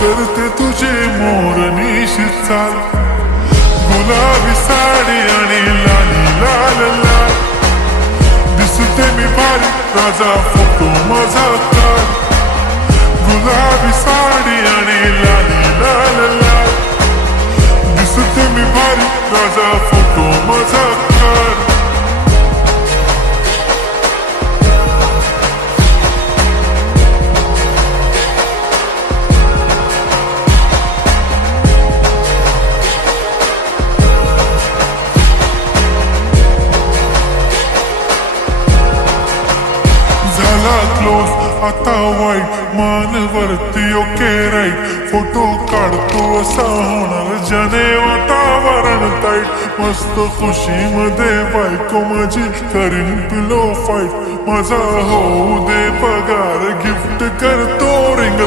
करते तुझे मोरनीश चाल, गुलाबी साडी आणि लाली लाल लाल, दिसते मी भारी राजा फोटो माझा काढ, गुलाबी साडी आणि लाली लाल लाल, दिसते मी भारी राजा फोटो माझा काढ. क्लोज आता वाईट मानवरती ओके राईट, फोटो काढतो असा होणार ज्याने वातावरण ताईट, मस्त खुशी मध्ये बायको माझी करीन पिलो फाईट, माझा होऊ दे पगार गिफ्ट करतो रिंग.